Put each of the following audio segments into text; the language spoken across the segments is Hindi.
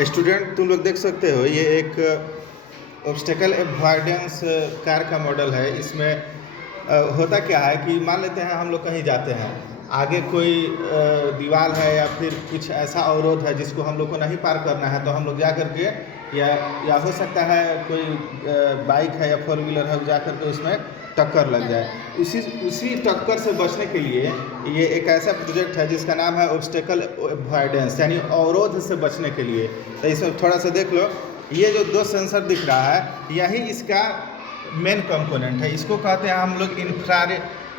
स्टूडेंट तुम लोग देख सकते हो, ये एक ऑब्स्टेकल अवॉइडेंस कार का मॉडल है। इसमें होता क्या है कि मान लेते हैं हम लोग कहीं जाते हैं, आगे कोई दीवार है या फिर कुछ ऐसा अवरोध है जिसको हम लोग को नहीं पार करना है, तो हम लोग जा करके या हो सकता है कोई बाइक है या फोर व्हीलर है, जा करके उसमें टक्कर लग जाए। उसी टक्कर से बचने के लिए ये एक ऐसा प्रोजेक्ट है जिसका नाम है ऑब्स्टेकल अवॉइडेंस, यानी अवरोध से बचने के लिए। तो इसमें थोड़ा सा देख लो, ये जो दो सेंसर दिख रहा है यही इसका मेन कंपोनेंट है। इसको कहते हैं हम लोग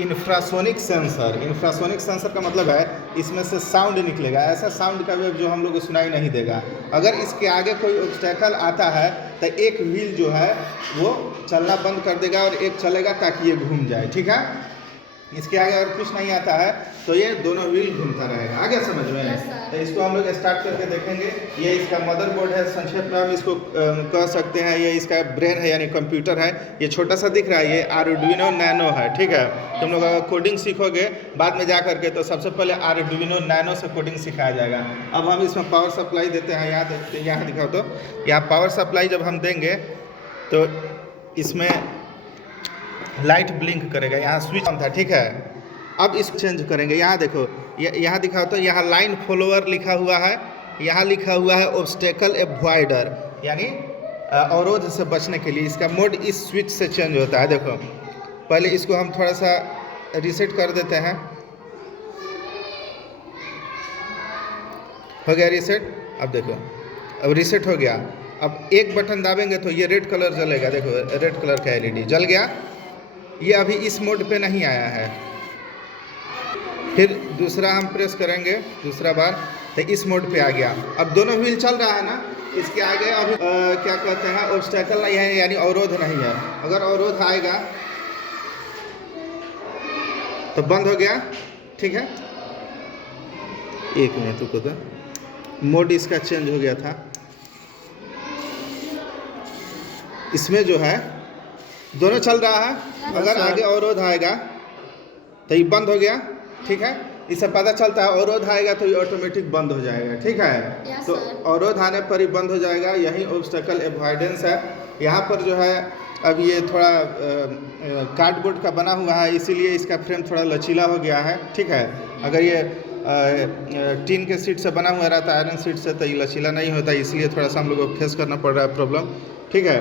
इंफ्रासोनिक सेंसर। इंफ्रासोनिक सेंसर का मतलब है इसमें से साउंड निकलेगा, ऐसा साउंड का वेव जो हम लोग को सुनाई नहीं देगा। अगर इसके आगे कोई ऑब्स्टेकल आता है तो एक व्हील जो है वो चलना बंद कर देगा और एक चलेगा ताकि ये घूम जाए, ठीक है। इसके आगे अगर कुछ नहीं आता है तो ये दोनों व्हील घूमता रहेगा। आगे समझ में? तो इसको हम लोग स्टार्ट करके देखेंगे। ये इसका मदरबोर्ड है, संक्षेप में हम इसको कह सकते हैं ये इसका ब्रेन है यानी कंप्यूटर है। ये छोटा सा दिख रहा है, ये आर्डुइनो नैनो है, ठीक है। तुम लोग अगर कोडिंग सीखोगे बाद में जा करके तो सबसे पहले आर्डुइनो नैनो से कोडिंग सिखाया जाएगा। अब हम इसमें पावर सप्लाई देते हैं। यहाँ दिखाओ तो, यहाँ पावर सप्लाई जब हम देंगे तो इसमें लाइट ब्लिंक करेगा, यहाँ स्विच ऑन था, ठीक है। अब इसको चेंज करेंगे। यहाँ देखो, यहाँ दिखाओ तो, यहाँ लाइन फॉलोअर लिखा हुआ है, यहाँ लिखा हुआ है ऑब्स्टेकल अवॉइडर, यानी अवरोध से बचने के लिए। इसका मोड इस स्विच से चेंज होता है। देखो, पहले इसको हम थोड़ा सा रीसेट कर देते हैं। हो गया रीसेट। अब देखो, अब रीसेट हो गया। अब एक बटन दाबेंगे तो ये रेड कलर जलेगा। देखो, रेड कलर का एलईडी जल गया। ये अभी इस मोड पे नहीं आया है। फिर दूसरा हम प्रेस करेंगे दूसरा बार तो इस मोड पे आ गया। अब दोनों व्हील चल रहा है ना, इसके आगे अभी क्या कहते हैं ऑब्स्टेकल नहीं है, यानी अवरोध नहीं है। अगर अवरोध आएगा तो बंद हो गया, ठीक है। एक मिनट रुको तो, मोड इसका चेंज हो गया था। इसमें जो है दोनों चल रहा है। अगर आगे अवरोध आएगा तो ये बंद हो गया, ठीक है। इससे पता चलता है अवरोध आएगा तो ये ऑटोमेटिक बंद हो जाएगा, ठीक है। तो अवरोध आने पर ही बंद हो जाएगा, यही ऑब्स्टेकल अवॉइडेंस है। यहाँ पर जो है अब ये थोड़ा कार्डबोर्ड का बना हुआ है, इसीलिए इसका फ्रेम थोड़ा लचीला हो गया है, ठीक है। अगर ये टीन के सीट से बना हुआ रहता है, आयरन सीट से, तो ये लचीला नहीं होता, इसलिए थोड़ा सा हम लोग को फेस करना पड़ रहा है प्रॉब्लम, ठीक है।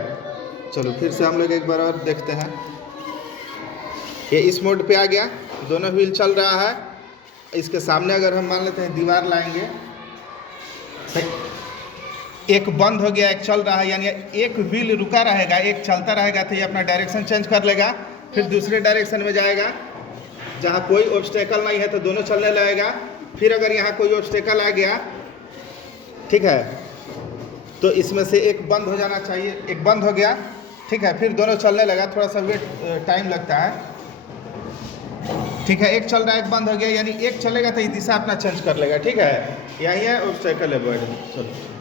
चलो फिर से हम लोग एक बार और देखते हैं। ये इस मोड पे आ गया, दोनों व्हील चल रहा है। इसके सामने अगर हम मान लेते हैं दीवार लाएंगे तो एक बंद हो गया, एक चल रहा है, यानी एक व्हील रुका रहेगा, एक चलता रहेगा। तो ये अपना डायरेक्शन चेंज कर लेगा, फिर दूसरे डायरेक्शन में जाएगा। जहाँ कोई ऑब्स्टेकल नहीं है तो दोनों चलने लगेगा। फिर अगर यहाँ कोई ऑब्स्टेकल आ गया, ठीक है, तो इसमें से एक बंद हो जाना चाहिए। एक बंद हो गया, ठीक है, फिर दोनों चलने लगा। थोड़ा सा वेट टाइम लगता है, ठीक है। एक चल रहा है, एक बंद हो गया, यानी एक चलेगा तो ये दिशा अपना चेंज कर लेगा, ठीक है। यही है ऑब्स्टेकल अवॉइडेंस। चलो।